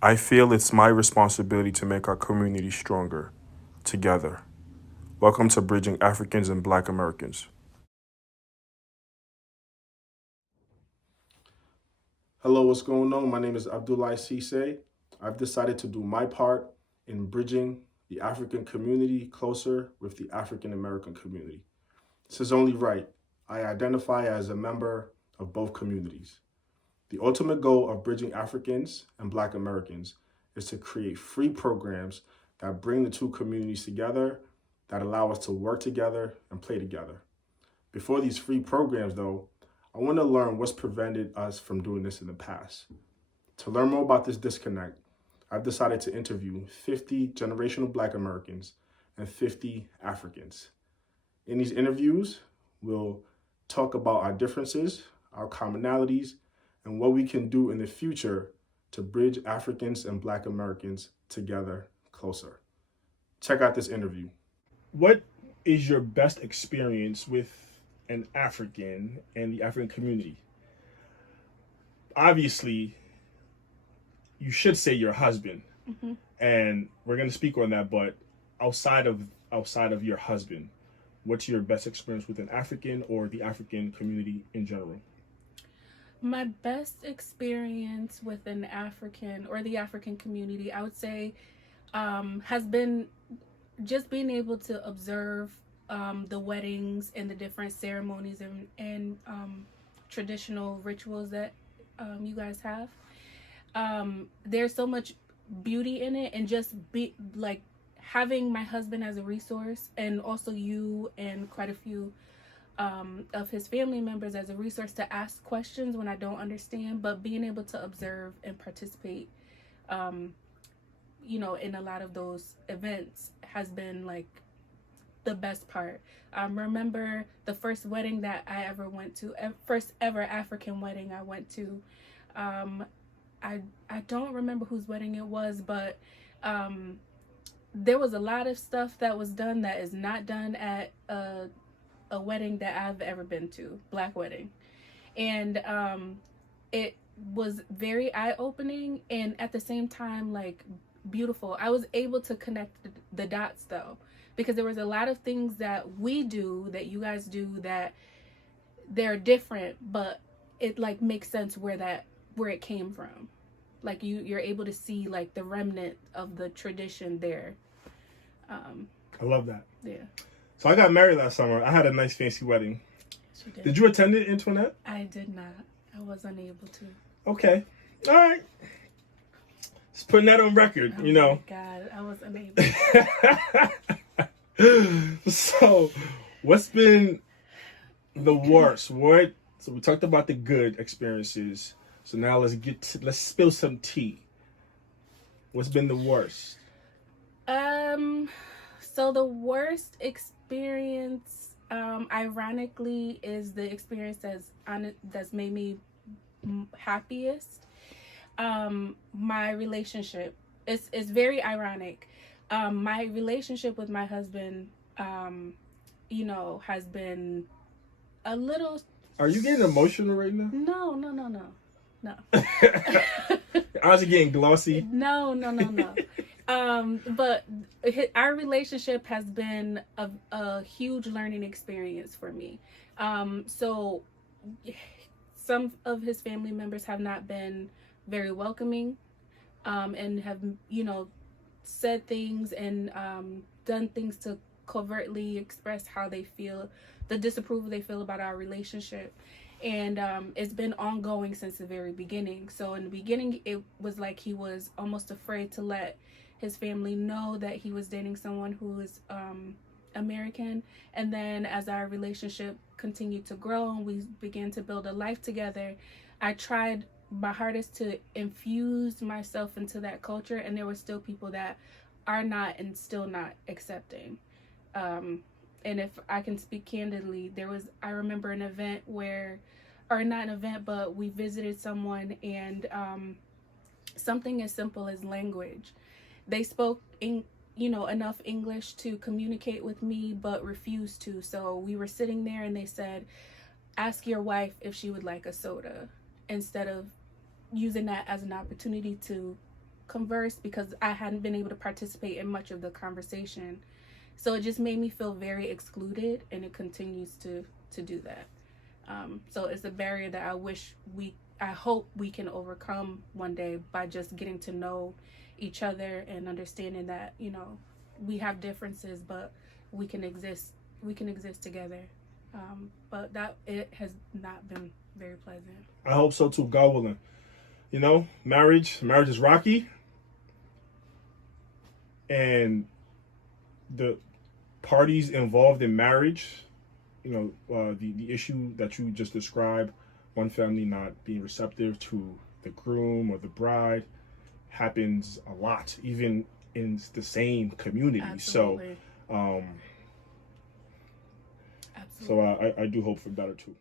I feel it's my responsibility to make our community stronger, together. Welcome to Bridging Africans and Black Americans. Hello, what's going on? My name is Antoinette Cisse. I've decided to do my part in bridging the African community closer with the African American community. This is only right. I identify as a member of both communities. The ultimate goal of bridging Africans and Black Americans is to create free programs that bring the two communities together, that allow us to work together and play together. Before these free programs, though, I want to learn what's prevented us from doing this in the past. To learn more about this disconnect, I've decided to interview 50 generational Black Americans and 50 Africans. In these interviews, we'll talk about our differences, our commonalities, and what we can do in the future to bridge Africans and Black Americans together closer. Check out this interview. What is your best experience with an African and the African community? Obviously, you should say your husband, and we're going to speak on that. But outside of your husband, what's your best experience with an African or the African community in general? My best experience with an African or the African community, I would say, has been just being able to observe the weddings and the different ceremonies and traditional rituals that you guys have. There's so much beauty in it, and just be like having my husband as a resource, and also you and quite a few of his family members as a resource to ask questions when I don't understand, but being able to observe and participate, in a lot of those events has been like the best part. Remember the first wedding that I ever went to, first ever African wedding I went to. I don't remember whose wedding it was, but there was a lot of stuff that was done that is not done at a wedding that I've ever been to, Black wedding. And it was very eye-opening and at the same time like beautiful. I was able to connect the dots though, because there was a lot of things that we do that you guys do that they're different, but it like makes sense where it came from. Like you're able to see like the remnant of the tradition there. I love that. Yeah. So I got married last summer. I had a nice fancy wedding. She did. Did you attend it, Antoinette? I did not. I was unable to. Okay. All right. Just putting that on record, Oh you know. my God, I was unable. So, what's been the worst? So we talked about the good experiences. So now let's spill some tea. What's been the worst? So the worst experience, ironically, is the experience that's made me happiest. My relationship. It's very ironic. My relationship with my husband, has been a little. Are you getting emotional right now? No. Eyes are getting glossy. No. But our relationship has been a huge learning experience for me. So some of his family members have not been very welcoming, and have, said things and done things to covertly express how they feel, the disapproval they feel about our relationship. And it's been ongoing since the very beginning. So in the beginning, it was like he was almost afraid to let his family know that he was dating someone who is American. And then as our relationship continued to grow and we began to build a life together, I tried my hardest to infuse myself into that culture, and there were still people that are not and still not accepting. And if I can speak candidly, I remember an event or not an event, but we visited someone, and something as simple as language. They spoke enough English to communicate with me, but refused to. So we were sitting there and they said, ask your wife if she would like a soda, instead of using that as an opportunity to conversed because I hadn't been able to participate in much of the conversation. So it just made me feel very excluded, and it continues to do that. So it's a barrier that I hope we can overcome one day by just getting to know each other and understanding that, you know, we have differences, but we can exist together. But that it has not been very pleasant. I hope so too, God willing. You know, marriage is rocky, and the parties involved in marriage, you know, the issue that you just described, one family not being receptive to the groom or the bride, happens a lot, even in the same community. Absolutely. So, Absolutely. so I do hope for better too.